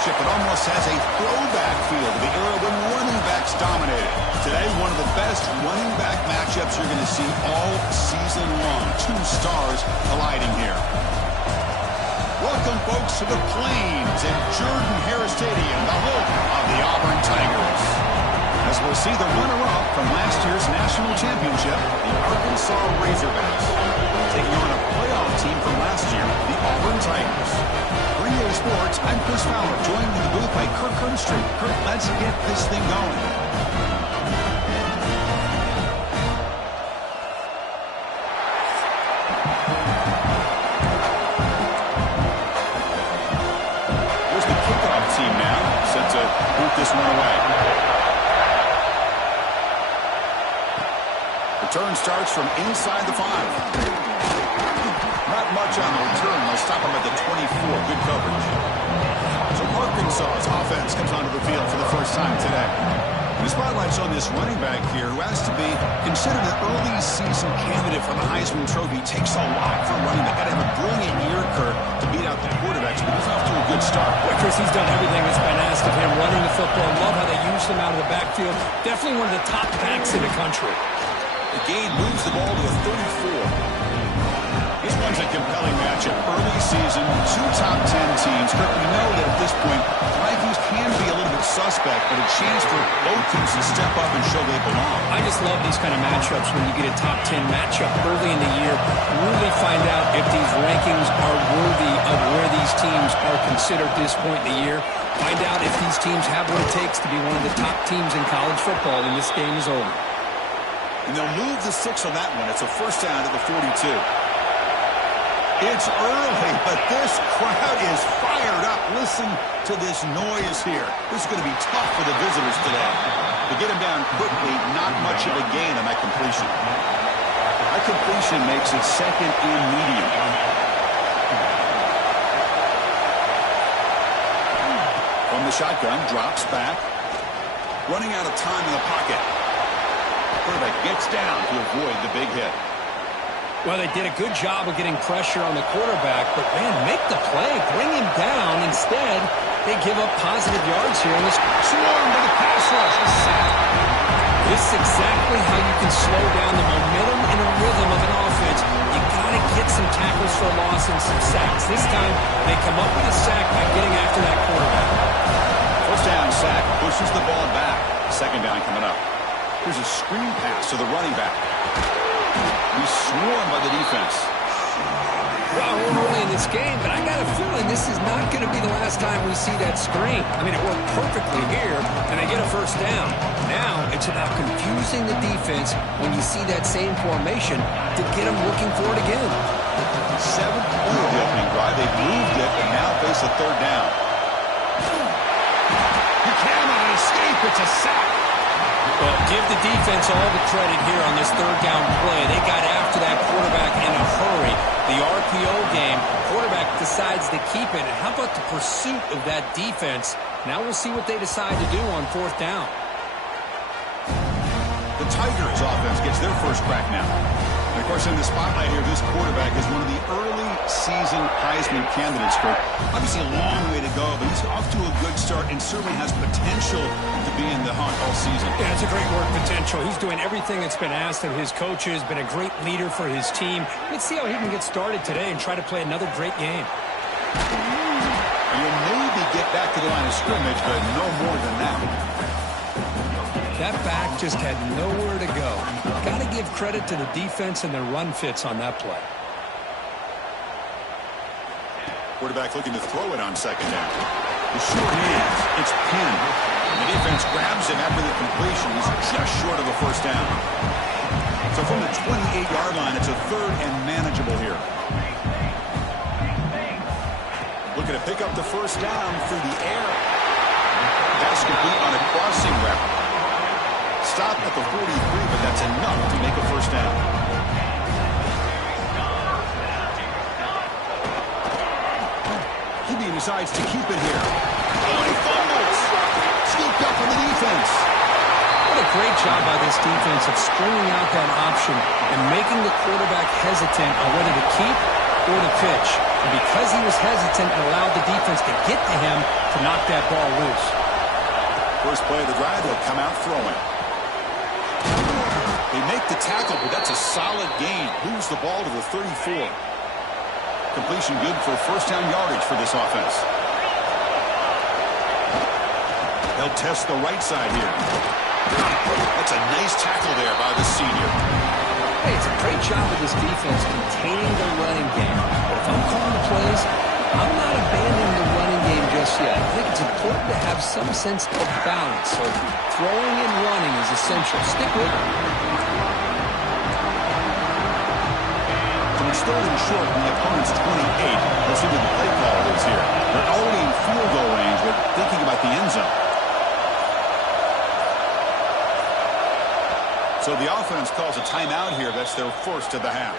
matchup that almost has a throwback feel to the era when running backs dominated. Today, one of the best running back matchups you're going to see all season long. Two stars colliding here. Welcome, folks, to the Plains at Jordan-Hare Stadium, the home of the Auburn Tigers. As we'll see the runner-up from last year's national championship, the Arkansas Razorbacks, taking on a playoff team from last year, the Auburn Tigers. For EA Sports, I'm Chris Fowler, joined in the booth by Kirk Herbstreit. Kirk, let's get this thing going. Here's the kickoff team now, set to boot this one away. Return starts from inside the 5. Not much on the return. They'll stop him at the 24. Good coverage. So Arkansas's offense comes onto the field for the first time today. And the spotlight's on this running back here who has to be considered an early season candidate for the Heisman Trophy. Takes a lot for a running back. Got to have a brilliant year, Kirk, to beat out the quarterbacks, but he's off to a good start. Well, Chris, he's done everything that's been asked of him. Running the football. Love how they use him out of the backfield. Definitely one of the top backs in the country. The gain moves the ball to a 34. This one's a compelling matchup. Early season, two top 10 teams. Kirk, we know that at this point, rankings can be a little bit suspect, but a chance for both teams to step up and show they belong. I just love these kind of matchups when you get a top 10 matchup early in the year. Really find out if these rankings are worthy of where these teams are considered at this point in the year. Find out if these teams have what it takes to be one of the top teams in college football when this game is over. And they'll move the 6 on that one. It's a first down at the 42. It's early, but this crowd is fired up. Listen to this noise here. This is going to be tough for the visitors today. To get him down quickly, not much of a gain on that completion. That completion makes it second and medium. From the shotgun, drops back. Running out of time in the pocket. Quarterback gets down to avoid the big hit. Well, they did a good job of getting pressure on the quarterback, but, man, make the play. Bring him down. Instead, they give up positive yards here in this. Swarmed by the pass rush. A sack. This is exactly how you can slow down the momentum and the rhythm of an offense. You got to get some tackles for a loss and some sacks. This time, they come up with a sack by getting after that quarterback. First down sack. Pushes the ball back. Second down coming up. Here's a screen pass to the running back. He's swarmed by the defense. Well, we're early in this game, but I got a feeling this is not going to be the last time we see that screen. I mean, it worked perfectly here, and they get a first down. Now it's about confusing the defense when you see that same formation to get them looking for it again. 7th play of the opening drive. They've moved it and now face a third down. You cannot escape. It's a sack. Well, give the defense all the credit here on this third down play. They got after that quarterback in a hurry. The RPO game, quarterback decides to keep it. And how about the pursuit of that defense? Now we'll see what they decide to do on 4th down. The Tigers offense gets their first crack now. And, of course, in the spotlight here, this quarterback is one of the early season Heisman candidates. For obviously a long way to go, but he's off to a good start and certainly has potential to be in the hunt all season. Yeah, it's a great word, potential. He's doing everything that's been asked of his coaches, been a great leader for his team. Let's see how he can get started today and try to play another great game. You'll maybe get back to the line of scrimmage, but no more than that. That back just had nowhere to go. Got to give credit to the defense and their run fits on that play. Quarterback looking to throw it on second down. The short hands, it's pinned. The defense grabs him after the completion. He's just short of a first down. So from the 28-yard line, it's a third and manageable here. Looking to pick up the first down through the air. Pass complete on a crossing route. Stop at the 43, but that's enough to make a first down. He decides to keep it here. Oh, he fumbles! Scooped up from the defense. What a great job by this defense of stringing out that option and making the quarterback hesitant on whether to keep before the pitch. And because he was hesitant and allowed the defense to get to him to knock that ball loose. First play of the drive, they'll come out throwing. They make the tackle, but that's a solid gain. Moves the ball to the 34. Completion good for first down yardage for this offense. They'll test the right side here. That's a nice tackle there by the senior. Hey, it's a great job of this defense containing the running game. But if I'm calling the plays, I'm not abandoning the running game just yet. I think it's important to have some sense of balance. So throwing and running is essential. Stick with it. So it's third and short from the opponent's 28. Let's see what the play call is here. They're already in field goal range, but thinking about the end zone. So the offense calls a timeout here. That's their first of the half.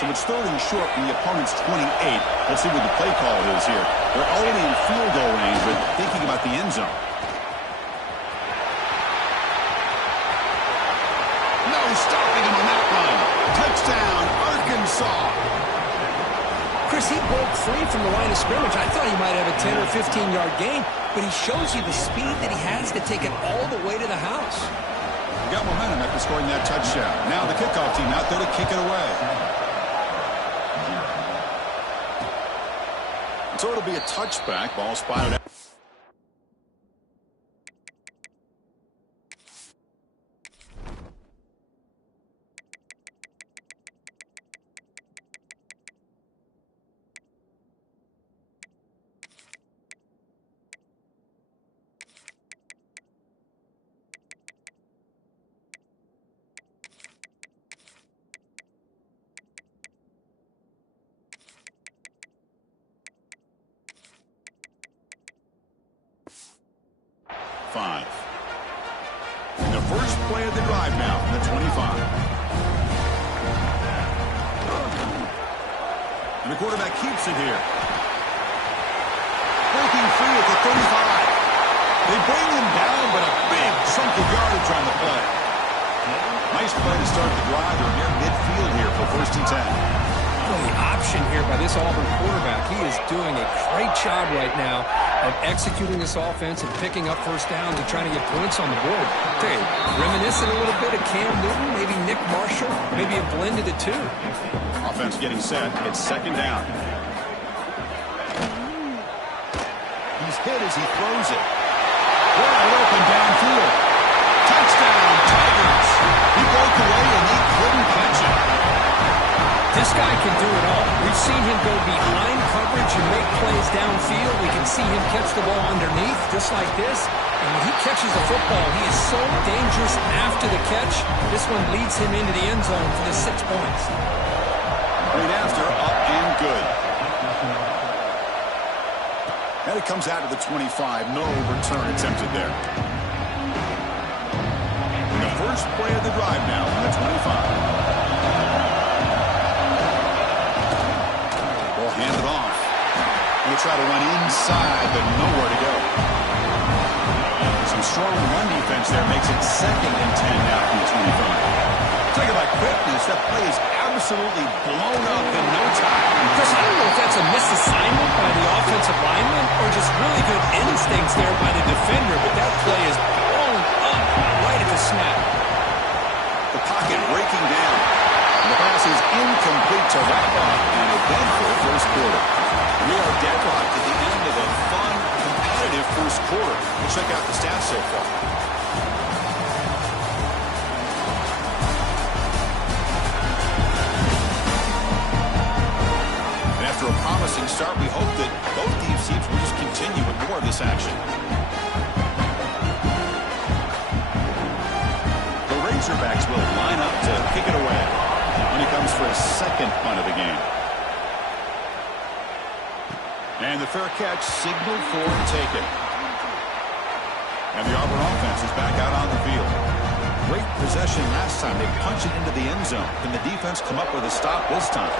So it's third and short from the opponent's 28. Let's see what the play call is here. They're already in field goal range, but thinking about the end zone. No stopping him on that run. Touchdown, Arkansas. Chris, he broke free from the line of scrimmage. I thought he might have a 10 or 15-yard gain, but he shows you the speed that he has to take it all the way to the house. He got momentum after scoring that touchdown. Now the kickoff team out there to kick it away. So it'll be a touchback. Ball spotted out. The first play of the drive now from the 25. And the quarterback keeps it here. Breaking free at the 35. They bring him down, but a big chunk of yardage on the play. Nice play to start the drive. They're near midfield here for first and 10. Well, the option here by this Auburn quarterback, he is doing a great job right now of executing this offense and picking up first downs and trying to get points on the board. Okay, reminiscing a little bit of Cam Newton, maybe Nick Marshall, maybe a blend of the two. Offense getting set. It's second down. He's hit as he throws it. Wide open downfield. Touchdown, Tigers. He broke away and they couldn't catch him. This guy can do it all. We've seen him go behind coverage and make plays downfield. We can see him catch the ball underneath, just like this. And when he catches the football, he is so dangerous after the catch. This one leads him into the end zone for the 6 points. Right after, up and good. And it comes out to the 25. No return attempted there. And the first play of the drive now from the 25. Hand it off. He'll try to run inside, but nowhere to go. Some strong run defense there makes it second and 10 now from the 25. Talk about quickness. That play is absolutely blown up in no time. Chris, I don't know if that's a misassignment by the offensive lineman or just really good instincts there by the defender, but that play is blown up right at the snap. The pocket breaking down. And the pass is incomplete to wrap up an eventful first quarter. We are deadlocked at the end of a fun, competitive first quarter. We'll check out the stats so far. And after a promising start, we hope that both these teams will just continue with more of this action. The Razorbacks will line up to kick it away. When he comes for his second punt of the game. And the fair catch signaled for the taken. And the Auburn offense is back out on the field. Great possession last time. They punch it into the end zone. Can the defense come up with a stop this time?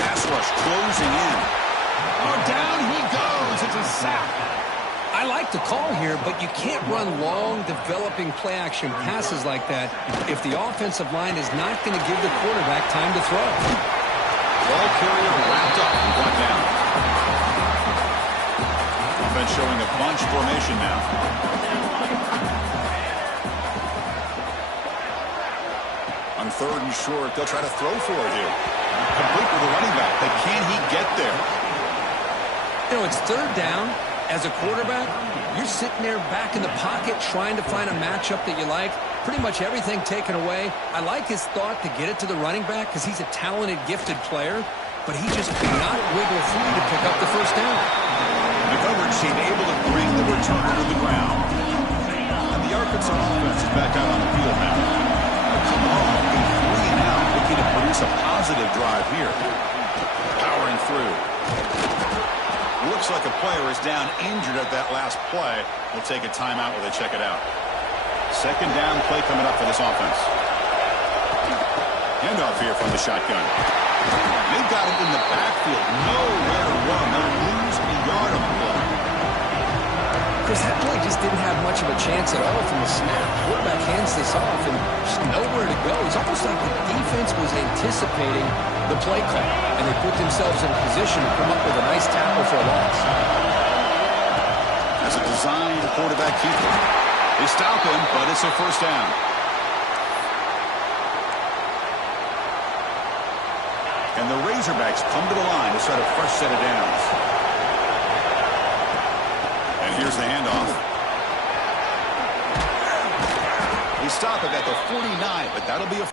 Pass rush closing in. Oh, down he goes. It's a sack. I like to call here, but you can't run long, developing play-action passes like that if the offensive line is not going to give the quarterback time to throw. Ball carrier wrapped up and brought down. Offense showing a bunch formation now. On 3rd and short, they'll try to throw for it here. Complete with the running back, but can he get there? You know, it's 3rd down. As a quarterback, you're sitting there back in the pocket trying to find a matchup that you like. Pretty much everything taken away. I like his thought to get it to the running back because he's a talented, gifted player, but he just could not wiggle free to pick up the 1st down. The coverage team able to bring the returner to the ground. And the Arkansas offense is back out on the field now. Come on, a 3 and out, looking to produce a positive drive here. Powering through. Looks like a player is down injured at that last play. We'll take a timeout while they check it out. 2nd down play coming up for this offense. Handoff here from the shotgun. They've got it in the backfield. Nowhere to run. They'll lose a yard on the play. Chris, that play just didn't have much of a chance at all from the snap. Quarterback hands this off and just nowhere to go. It's almost like the defense was anticipating the play call, and they put themselves in a position to come up with a nice tackle for a loss. As a designed quarterback keeper, they stop him, but it's a 1st down. And the Razorbacks come to the line to start a fresh set of downs. And here's the handoff. They stop it at the 49, but that'll be a...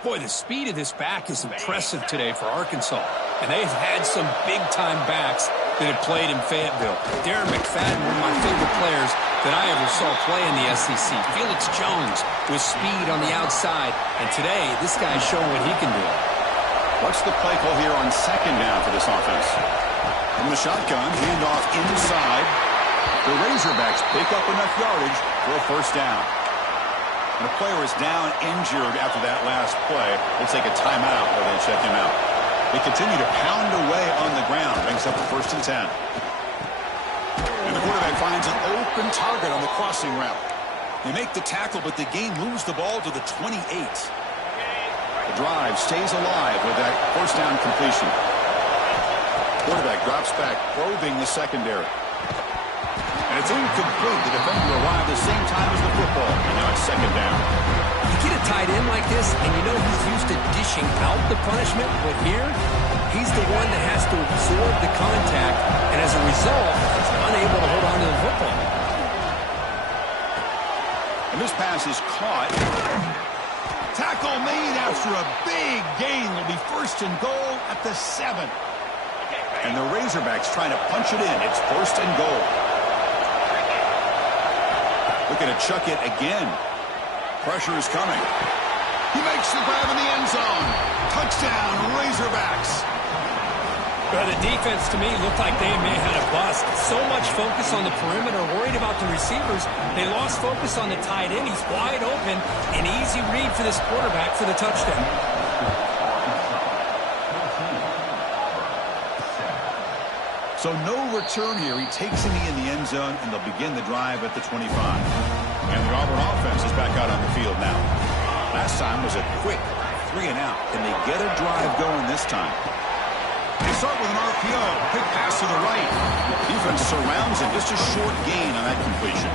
Boy, the speed of this back is impressive today for Arkansas. And they've had some big-time backs that have played in Fayetteville. Darren McFadden, one of my favorite players that I ever saw play in the SEC. Felix Jones with speed on the outside. And today, this guy's showing what he can do. What's the play call here on 2nd down for this offense? From the shotgun, handoff inside. The Razorbacks pick up enough yardage for a 1st down. And the player is down injured after that last play. We'll take a timeout while they check him out. They continue to pound away on the ground. Brings up a 1st and 10. And the quarterback finds an open target on the crossing route. They make the tackle, but the game moves the ball to the 28. The drive stays alive with that 1st down completion. Quarterback drops back, probing the secondary. And it's incomplete. The defender arrived the same time as the football. And now it's 2nd down. You get a tight end like this, and you know he's used to dishing out the punishment, but here, he's the one that has to absorb the contact, and as a result, he's unable to hold on to the football. And this pass is caught. Tackle made after a big gain. Will be 1st and goal at the 7. And the Razorbacks trying to punch it in. It's 1st and goal. Looking to chuck it again. Pressure is coming. He makes the grab in the end zone. Touchdown, Razorbacks. Well, the defense, to me, looked like they may have had a bust. So much focus on the perimeter, worried about the receivers. They lost focus on the tight end. He's wide open. An easy read for this quarterback for the touchdown. So no return here. He takes it in the end zone, and they'll begin the drive at the 25. And the Auburn offense is back out on the field now. Last time was a quick 3 and out. Can they get a drive going this time? They start with an RPO. Quick pass to the right. Defense surrounds him. Just a short gain on that completion.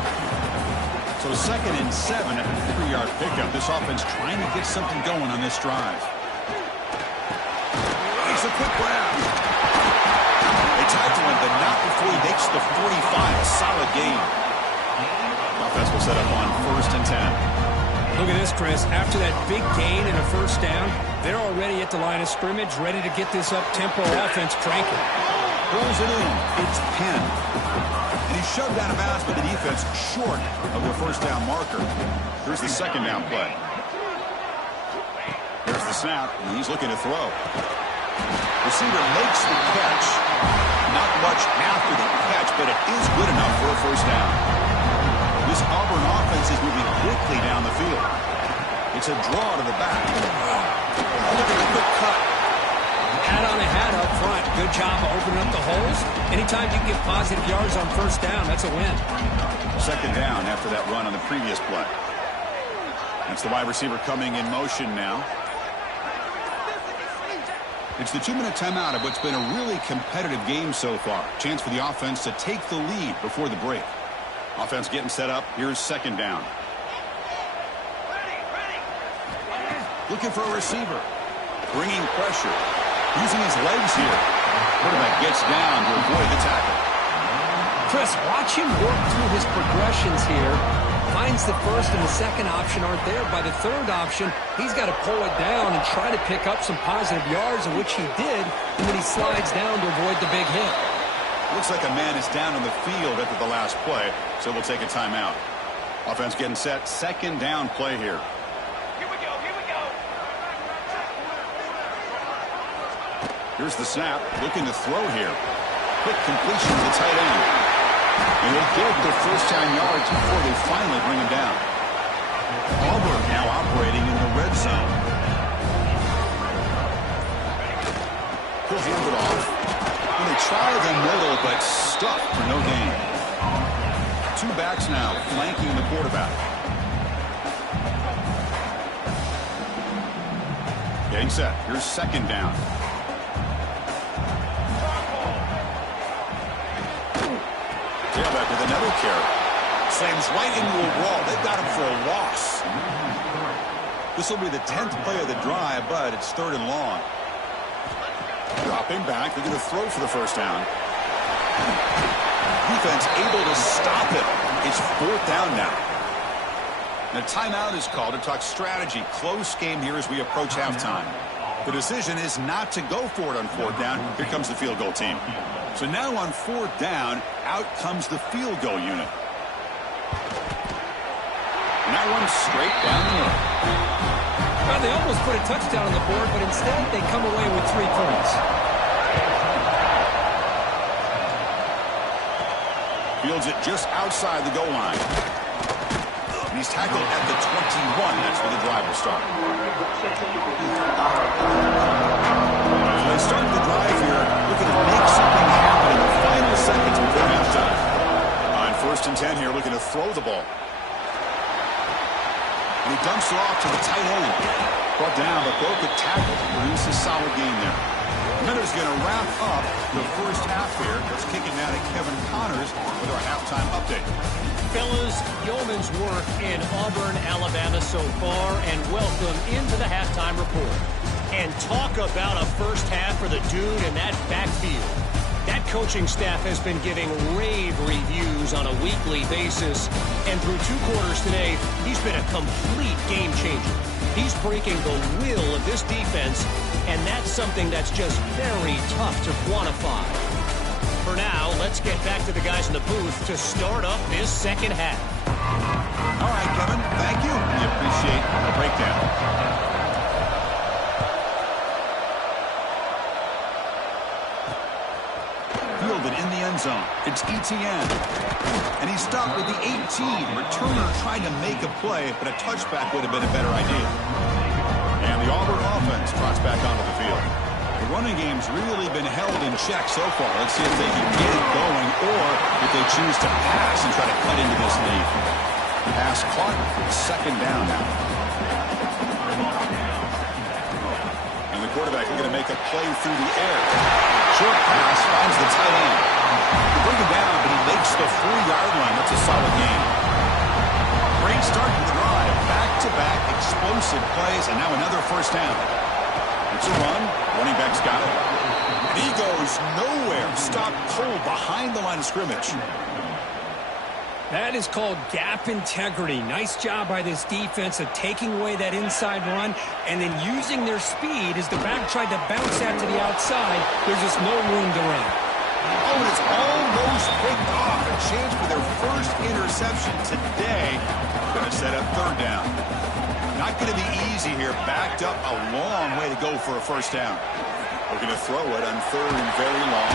So 2nd and 7 at the 3-yard pickup. This offense trying to get something going on this drive. It's a quick grab. They tackle him, but not before he makes the 45. A solid gain. Offense will set up on 1st and 10. Look at this, Chris. After that big gain and a 1st down, they're already at the line of scrimmage, ready to get this up-tempo offense cranking. Rolls it in. It's Penn. And he's shoved out of bounds by the defense short of the 1st down marker. Here's the 2nd down play. There's the snap, and he's looking to throw. Receiver makes the catch. Not much after the catch, but it is good enough for a 1st down. This Auburn offense is moving quickly down the field. It's a draw to the back. Look at the quick cut. Hat on a hat up front. Good job of opening up the holes. Anytime you can get positive yards on 1st down, that's a win. 2nd down after that run on the previous play. That's the wide receiver coming in motion now. It's the 2-minute timeout of what's been a really competitive game so far. Chance for the offense to take the lead before the break. Offense getting set up. Here's 2nd down. Looking for a receiver. Bringing pressure. Using his legs here. Quarterback gets down to avoid the tackle. Chris, watch him work through his progressions here. Finds the 1st and the 2nd option aren't there. By the 3rd option, he's got to pull it down and try to pick up some positive yards, which he did, and then he slides down to avoid the big hit. Looks like a man is down on the field after the last play, so we'll take a timeout. Offense getting set. 2nd down play here. Here we go, here we go. Here's the snap. Looking to throw here. Quick completion to the tight end. And they get the 1st down yards before they finally bring him down. Auburn now operating in the red zone. He'll hand it off. And they try the middle, but stuck for no gain. 2 backs now flanking the quarterback. Getting set. Here's 2nd down. Tailback with another carry. Slams right into a wall. They've got him for a loss. This will be the 10th play of the drive, but it's 3rd and long. Dropping back. They're going to throw for the 1st down. Defense able to stop it. It's 4th down now. And a timeout is called to talk strategy. Close game here as we approach halftime. The decision is not to go for it on 4th down. Here comes the field goal team. So now on 4th down, out comes the field goal unit. And that one's straight down the middle. Well, they almost put a touchdown on the board, but instead they come away with 3 points. Fields it just outside the goal line. And he's tackled at the 21. That's where the drive will start. So they start the drive here, looking to make something happen in the final seconds before halftime. On 1st and 10 here, looking to throw the ball. And he dumps it off to the tight end. Brought down, but broke a tackle to produce a solid game there. Minner's going to wrap up the 1st half here. Let's kick it now to Kevin Connors with our halftime update. Fellas, yeoman's work in Auburn, Alabama so far, and welcome into the halftime report. And talk about a 1st half for the dude in that backfield. That coaching staff has been giving rave reviews on a weekly basis, and through 2 quarters today, he's been a complete game changer. He's breaking the will of this defense, and that's something that's just very tough to quantify. For now, let's get back to the guys in the booth to start up this 2nd half. All right, Kevin, thank you. We appreciate the breakdown. Fielded in the end zone. It's Etienne. And he's stopped with the 18. Returner tried to make a play, but a touchback would have been a better idea. And the Auburn offense trots back onto the field. The running game's really been held in check so far. Let's see if they can get it going or if they choose to pass and try to cut into this lead. Pass caught. Second down now. And the quarterback is going to make a play through the air. Short pass finds the tight end. They bring him down, but he makes the 4-yard line. That's a solid gain. Great start to the drive. Back-to-back explosive plays, and now another first down. It's a run. Running back's got it. And he goes nowhere. Stopped cold behind the line of scrimmage. That is called gap integrity. Nice job by this defense of taking away that inside run and then using their speed as the back tried to bounce that to the outside. There's just no room to run. Oh, and it's almost picked off. A chance for their first interception today. Going to set up third down. Not going to be easy here. Backed up a long way to go for a first down. We're going to throw it on third and very long.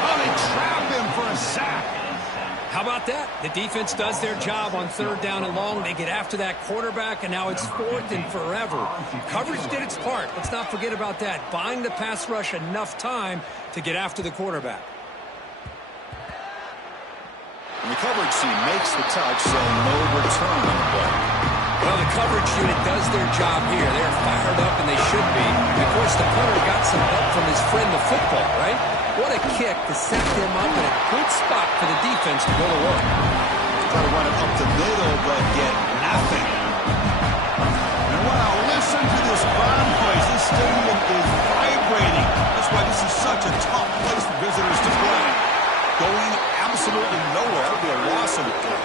Oh, they trap him for a sack. How about that? The defense does their job on third down and long. They get after that quarterback, and now it's fourth and forever. Coverage did its part. Let's not forget about that. Buying the pass rush enough time to get after the quarterback. And the coverage team makes the touch, so no return on the play. Well, the coverage unit does their job here. They're fired up, and they should be. And of course, the punter got some help from his friend, the football, right? What a kick to set them up in a good spot for the defense to go to work. Try to run it up the middle, but get nothing. And wow, listen to this crowd noise. This stadium is vibrating. That's why this is such a tough place for visitors to play. Going absolutely nowhere. That would be a loss of the play.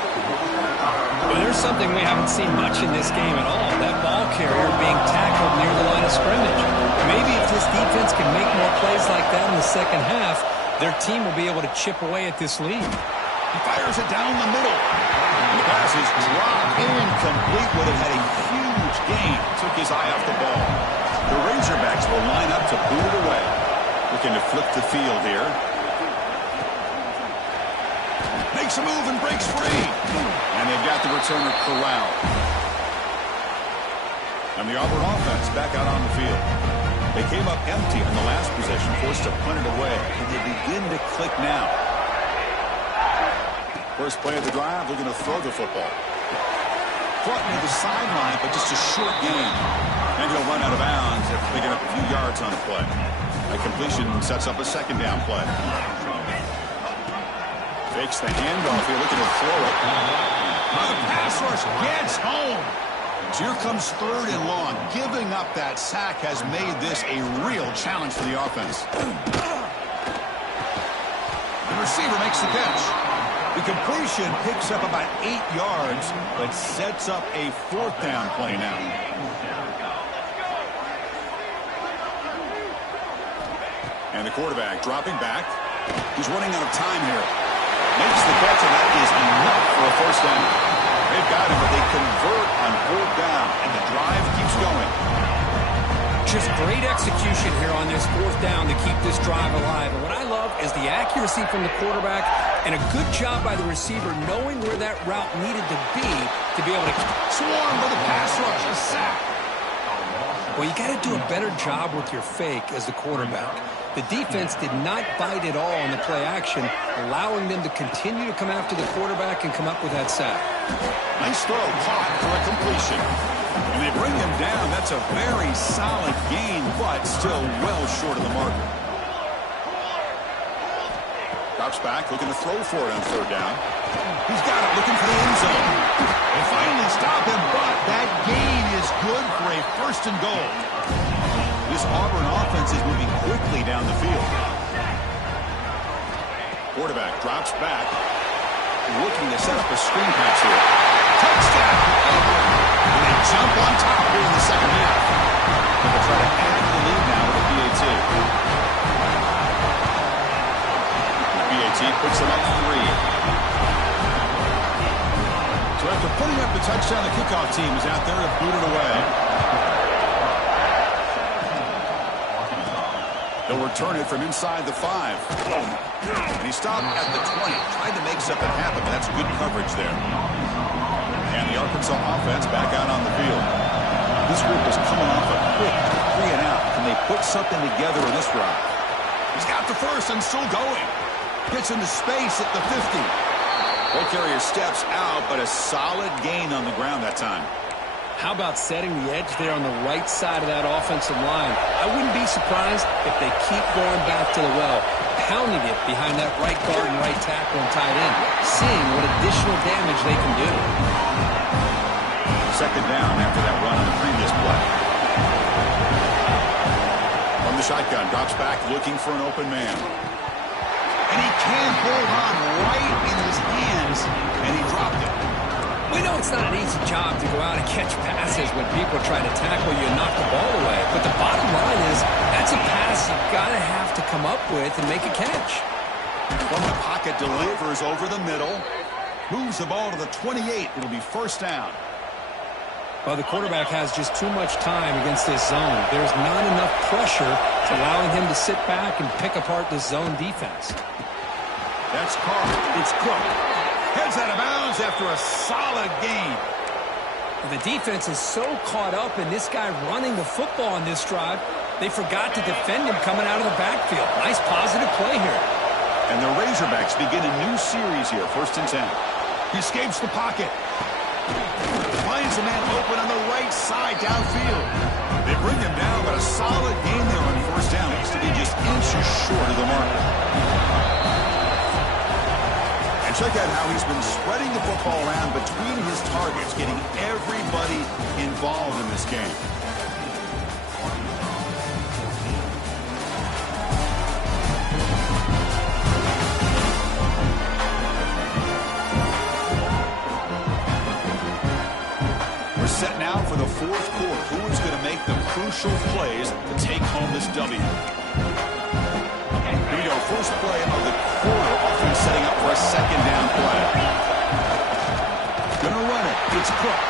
Well, there's something we haven't seen much in this game at all. That ball carrier being tackled near the line of scrimmage. Maybe if this defense can make more plays like that in the second half, their team will be able to chip away at this lead. He fires it down the middle. And the pass is dropped incomplete. Would have had a huge gain. Took his eye off the ball. The Razorbacks will line up to boot it away. Looking to flip the field here. Makes a move and breaks free. And they've got the returner corralled. And the Auburn offense back out on the field. They came up empty on the last possession, forced to punt it away. And they begin to click now. First play of the drive, they're going to throw the football. Caught near the sideline, but just a short gain. And he'll run out of bounds after picking up a few yards on the play. A completion sets up a second down play. Fakes the handoff here, looking to throw it. The pass rush gets home. So here comes third and long. Giving up that sack has made this a real challenge for the offense. The receiver makes the catch. The completion picks up about 8 yards, but sets up a fourth down play now. And the quarterback dropping back. He's running out of time here. Makes the catch, and that is enough for a first down. They've got him, but they convert on fourth down, and the drive keeps going. Just great execution here on this fourth down to keep this drive alive. And what I love is the accuracy from the quarterback and a good job by the receiver knowing where that route needed to be able to swarm with a pass rush, a sack. Well, you got to do a better job with your fake as the quarterback. The defense did not bite at all on the play action, allowing them to continue to come after the quarterback and come up with that sack. Nice throw, caught for a completion. And they bring him down. That's a very solid gain, but still well short of the marker. Drops back, looking to throw for it on third down. He's got it, looking for the end zone. They finally stop him, but that gain is good for a first and goal. This Auburn offense is moving quickly down the field. Quarterback drops back, looking to set up a screen pass here. Touchdown! And they jump on top here in the second half. They'll try to add to the lead now with a PAT. PAT puts them up 3. So after putting up the touchdown, the kickoff team is out there to boot it away. They'll return it from inside the 5. And he stopped at the 20. Tried to make something happen, but that's good coverage there. And the Arkansas offense back out on the field. This group is coming off a quick 3-and-out. Can they they put something together in this drive. He's got the first and still going. Gets into space at the 50. Ball carrier steps out, but a solid gain on the ground that time. How about setting the edge there on the right side of that offensive line? I wouldn't be surprised if they keep going back to the well, pounding it behind that right guard and right tackle and tight end, seeing what additional damage they can do. Second down after that run on the previous play. From the shotgun, drops back looking for an open man. And he can't hold on right in his hands, and he dropped it. We know it's not an easy job to go out and catch passes when people are trying to tackle you and knock the ball away. But the bottom line is that's a pass you've got to have to come up with and make a catch. From the pocket, delivers over the middle. Moves the ball to the 28. It'll be first down. Well, the quarterback has just too much time against this zone. There's not enough pressure to allowing him to sit back and pick apart the zone defense. That's Carr. It's Cook. Heads out of bounds after a solid gain. The defense is so caught up in this guy running the football on this drive, they forgot to defend him coming out of the backfield. Nice positive play here. And the Razorbacks begin a new series here, 1st and 10. He escapes the pocket. Finds a man open on the right side downfield. They bring him down, but a solid gain there on first down. Needs to be just inches short of the mark. And check out how he's been spreading the football around between his targets, getting everybody involved in this game. We're set now for the 4th quarter. Who is going to make the crucial plays to take home this W? Here we go. First play of the quarter. Offense setting up for a second down play. Going to run it. It's Cook.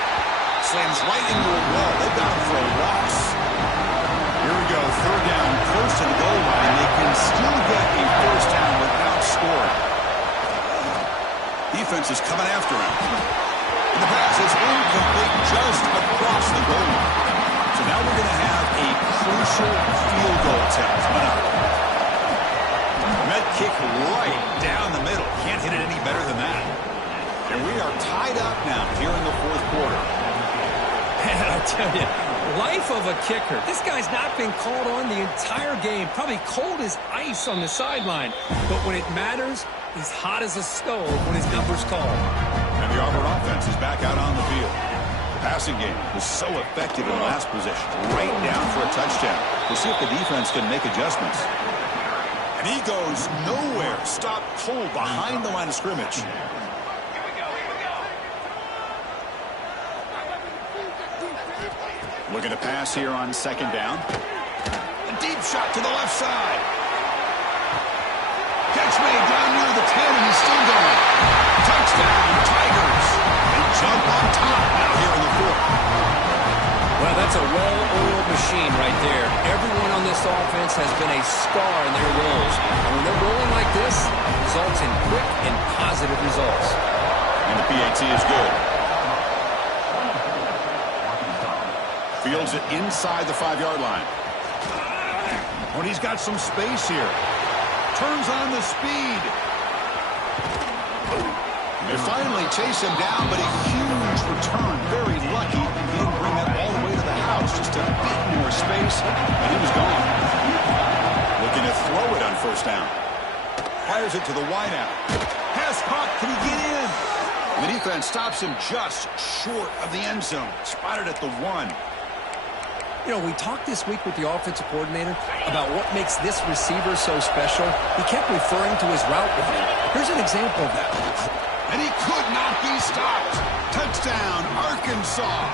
Slams right into a wall. They've got him for a loss. Here we go. 3rd down. Close to the goal line. They can still get a first down without scoring. Defense is coming after him. And the pass is incomplete just across the goal line. So now we're going to have a crucial field goal attempt coming up. Med kick right down the middle. Can't hit it any better than that. And we are tied up now here in the 4th quarter. And I tell you, life of a kicker. This guy's not been called on the entire game. Probably cold as ice on the sideline. But when it matters, he's hot as a stove when his number's called. And the Auburn offense is back out on the field. The passing game was so effective in last possession. Right down for a touchdown. We'll see if the defense can make adjustments. And he goes nowhere. Stopped cold behind the line of scrimmage. Looking to pass here on 2nd down. A deep shot to the left side. Catch made down near the 10, and he's still going. Touchdown, Tigers. They jump on top now here in the 4th. Well, that's a well-oiled machine right there. Everyone on this offense has been a star in their roles. And when they're rolling like this, it results in quick and positive results. And the PAT is good. Fields it inside the 5-yard line. When he's got some space here. Turns on the speed. They finally chase him down, but a huge return. Very lucky he didn't bring that all the way to the house. Just a bit more space, and he was gone. Looking to throw it on first down. Fires it to the wideout. Pass caught. Can he get in? The defense stops him just short of the end zone. Spotted at the 1. You know, we talked this week with the offensive coordinator about what makes this receiver so special. He kept referring to his route running. Here's an example of that. And he could not be stopped. Touchdown, Arkansas.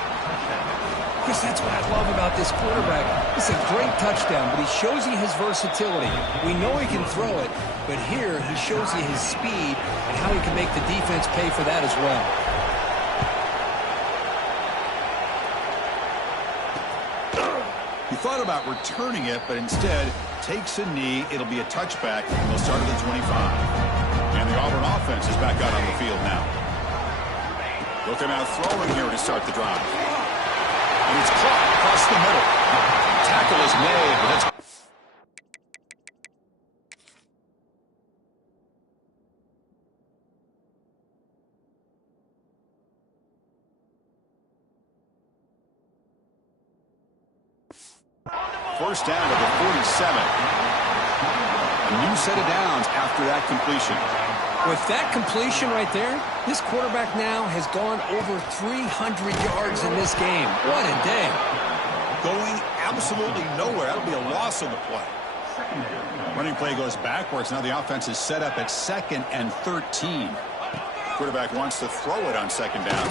Chris, that's what I love about this quarterback. It's a great touchdown, but he shows you his versatility. We know he can throw it, but here he shows you his speed and how he can make the defense pay for that as well. He thought about returning it, but instead takes a knee. It'll be a touchback, and they'll start at the 25. And the Auburn offense is back out on the field now. Looking out throwing here to start the drive. And it's caught across the middle. Tackle is made, but that's first down to the 47. A new set of downs after that completion. With that completion right there, this quarterback now has gone over 300 yards in this game. What a day. Going absolutely nowhere. That'll be a loss on the play. Running play goes backwards. Now the offense is set up at 2nd and 13. Quarterback wants to throw it on 2nd down.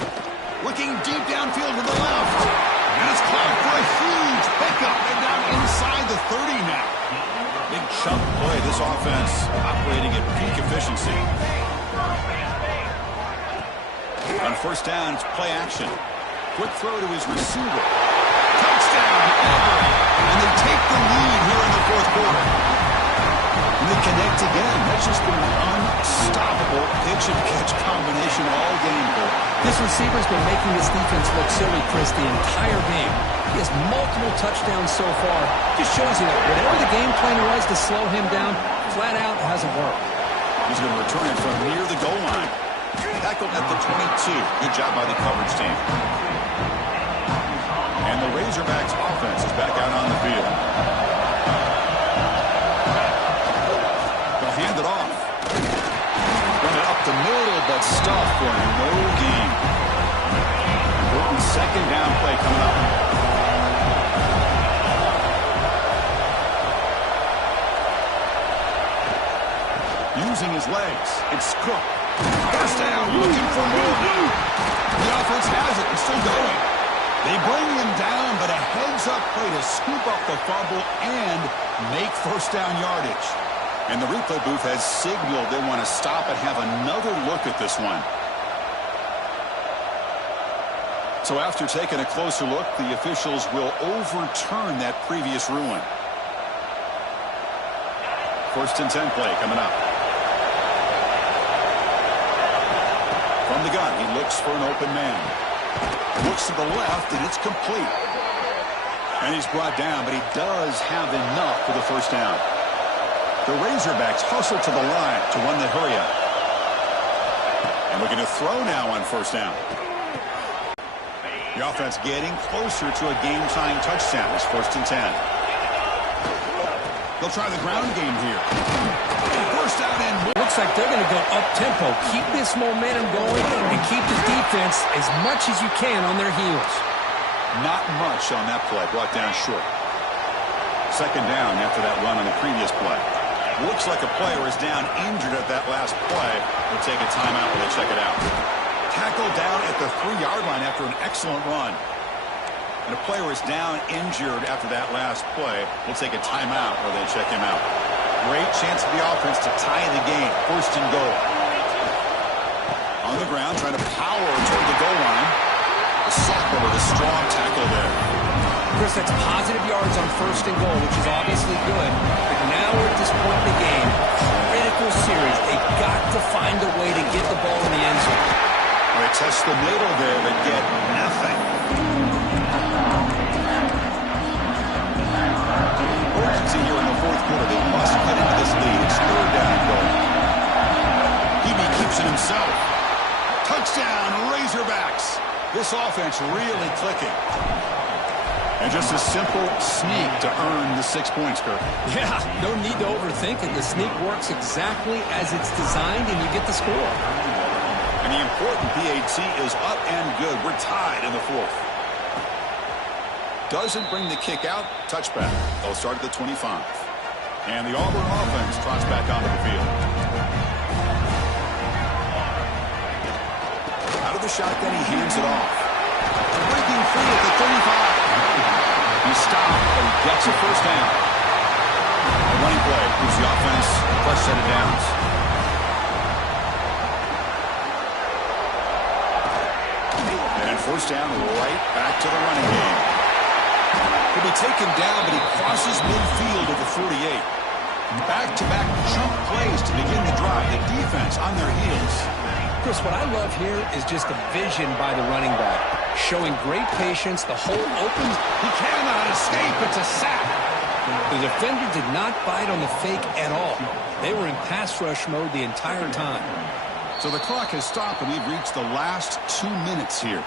Looking deep downfield to the left. And it's caught for a huge pickup. And down inside the 30 now. Big chunk play. This offense operating at peak efficiency. On first down, it's play action. Quick throw to his receiver. Touchdown, Auburn. And they take the lead here in the 4th quarter. And they connect again. That's just been an unstoppable pitch-and-catch combination all game. This receiver's been making this defense look silly, Chris, the entire game. He has multiple touchdowns so far. Just shows you that whatever the game plan was to slow him down, flat out hasn't worked. He's going to return it from near the goal line. Tackled at the 22. Good job by the coverage team. And the Razorbacks offense is back out on the field. They'll hand it off. Run it up the middle, but stuffed for no gain. Important 2nd down play coming up. Using his legs, it's Cook. First down, looking for more. The offense has it, it's still going. They bring him down, but a heads-up play to scoop up the fumble and make first down yardage. And the replay booth has signaled they want to stop and have another look at this one. So after taking a closer look, the officials will overturn that previous ruling. 1st and 10 play coming up. From the gun, he looks for an open man. Looks to the left, and it's complete. And he's brought down, but he does have enough for the first down. The Razorbacks hustle to the line to run the hurry up. And looking to throw now on first down. The offense getting closer to a game-tying touchdown. It's 1st and 10. They'll try the ground game here. First down and Looks like they're going to go up-tempo, keep this momentum going, and keep the defense as much as you can on their heels. not much on that play, brought down short. 2nd down after that run on the previous play. Looks like a player is down injured at that last play. We'll take a timeout while they check it out. Tackled down at the 3-yard line after an excellent run. And a player is down injured after that last play. We'll take a timeout while they check him out. Great chance for the offense to tie the game. 1st and goal. On the ground, trying to power toward the goal line. The sophomore with a strong tackle there. Chris, that's positive yards on 1st and goal, which is obviously good. But now we're at this point in the game. Critical series. They've got to find a way to get the ball in the end zone. They test the middle there, but get nothing. Urgency here in the 4th quarter. They must get into this lead. It's 3rd down and goal. Hebe keeps it himself. Touchdown, Razorbacks. This offense really clicking. And just a simple sneak to earn the 6 points, Kirk. Yeah, no need to overthink it. The sneak works exactly as it's designed, and you get the score. And the important PAT is up and good. We're tied in the 4th. Doesn't bring the kick out. Touchback. They'll start at the 25. And the Auburn offense trots back onto the field. Out of the shotgun, he hands it off. Breaking free at the 35. He stopped, but he gets a 1st down. A running play gives the offense a fresh set of downs. And 1st down, right back to the running game. He'll be taken down, but he crosses midfield at the 48. Back-to-back chunk plays to begin the drive. The defense on their heels. Chris, what I love here is just the vision by the running back. showing great patience. The hole opens. He cannot escape. It's a sack. The defender did not bite on the fake at all. They were in pass rush mode the entire time. So the clock has stopped, and we've reached the last 2 minutes here.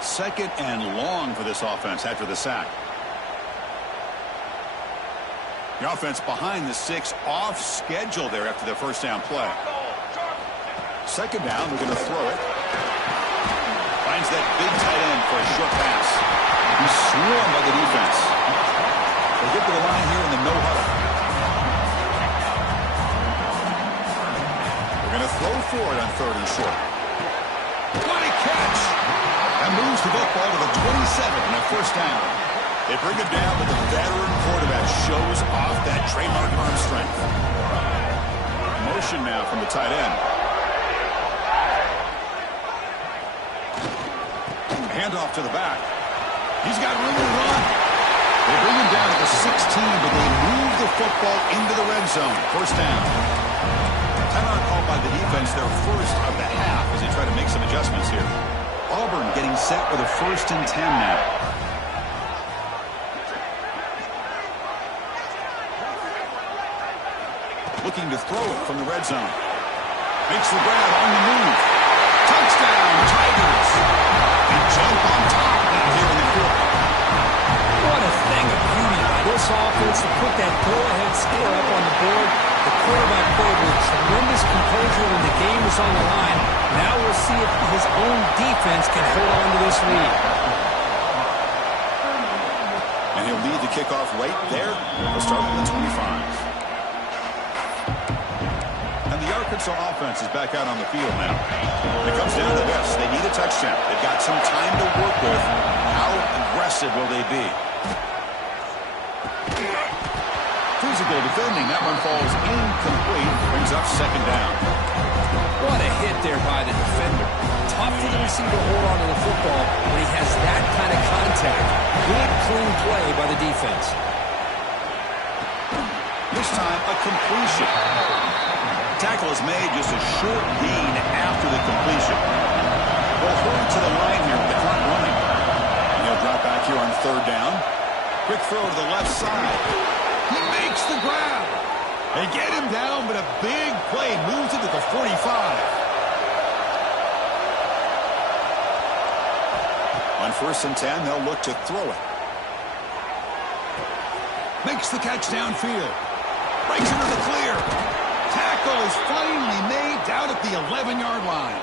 Second and long for this offense after the sack. The offense behind the 6, off schedule there after the first down play. Second down, we're going to throw it. Finds that big tight end for a short pass. He's swarmed by the defense. They get to the line here in the no huddle. We're going to throw for it on 3rd and short. What a catch! That moves the football to the 27 and a first down. They bring it down, but the veteran quarterback shows off that trademark arm strength. Motion now from the tight end. Handoff to the back. He's got room to run. They bring him down at the 16, but they move the football into the red zone. First down. Timeout called by the defense, their first of the half, as they try to make some adjustments here. Auburn getting set with a 1st and 10 now. Looking to throw it from the red zone. Makes the grab on the move. Touchdown, Tigers. They jump on top now here in the 4th. What a thing of beauty by this offense to put that go-ahead score up on the board. The quarterback played with tremendous composure when the game was on the line. Now we'll see if his own defense can hold on to this lead. And he'll lead the kickoff right there. He'll start with the 25. And the Arkansas offense is back out on the field now. It comes down to this. They need a touchdown. They've got some time to work with. How aggressive will they be? Physical defending. That one falls incomplete. Brings up second down. What a hit there by the defender. Tough for the receiver to hold on to the football when he has that kind of contact. Good, clean play by the defense. This time, a completion. Tackle is made, just a short gain after the completion. Well, hurry to the line here with the clock running. And he'll drop back here on 3rd down. Quick throw to the left side. He makes the grab. They get him down, but a big play moves it to the 45. On 1st and 10, they'll look to throw it. Makes the catch downfield. Breaks into the clear. Tackle is finally made down at the 11-yard line.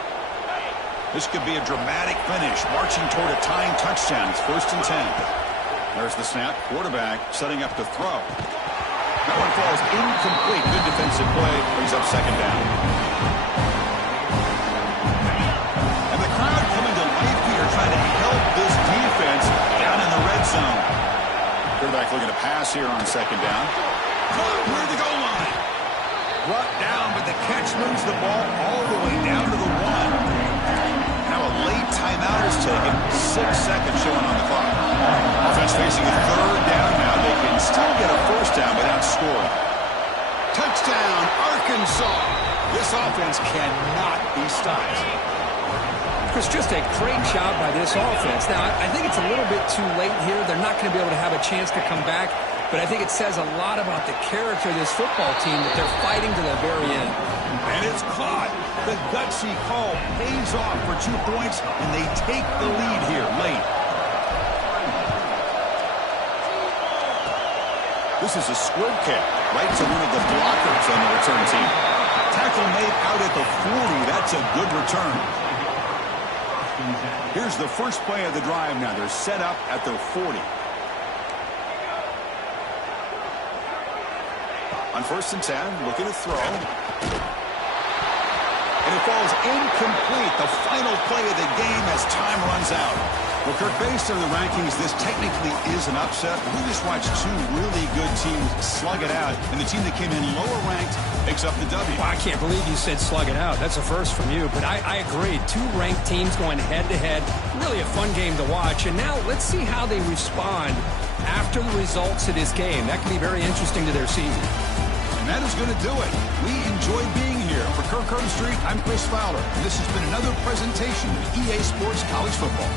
This could be a dramatic finish, marching toward a tying touchdown. It's 1st and 10. There's the snap. Quarterback setting up to throw. That one falls incomplete. Good defensive play. Brings up second down. And the crowd coming to life here, trying to help this defense down in the red zone. Quarterback looking to pass here on second down. Caught near the goal line. Brought down, but the catch moves the ball all the way down to the 1. Now a late timeout is taken. 6 seconds showing on the clock. Offense facing a 3rd down now. They can still get a 1st down without scoring. Touchdown, Arkansas. This offense cannot be stopped. Chris, just a great job by this offense. Now, I think it's a little bit too late here. They're not going to be able to have a chance to come back. But I think it says a lot about the character of this football team that they're fighting to the very end. And it's caught. The gutsy call pays off for 2 points, and they take the lead here late. This is a squib kick right to one of the blockers on the return team. Tackle made out at the 40. That's a good return. Here's the first play of the drive now. They're set up at their 40. On 1st and 10, looking to throw. And it falls incomplete. The final play of the game as time runs out. Well, Kirk, based on the rankings, this technically is an upset. We just watched 2 really good teams slug it out, and the team that came in lower ranked picks up the W. Well, I can't believe you said slug it out. That's a first from you, but I agree. 2 ranked teams going head-to-head. Really a fun game to watch. And now let's see how they respond after the results of this game. That can be very interesting to their season. And that is going to do it. We enjoy being here. For Kirk Street, I'm Chris Fowler, and this has been another presentation of EA Sports College Football.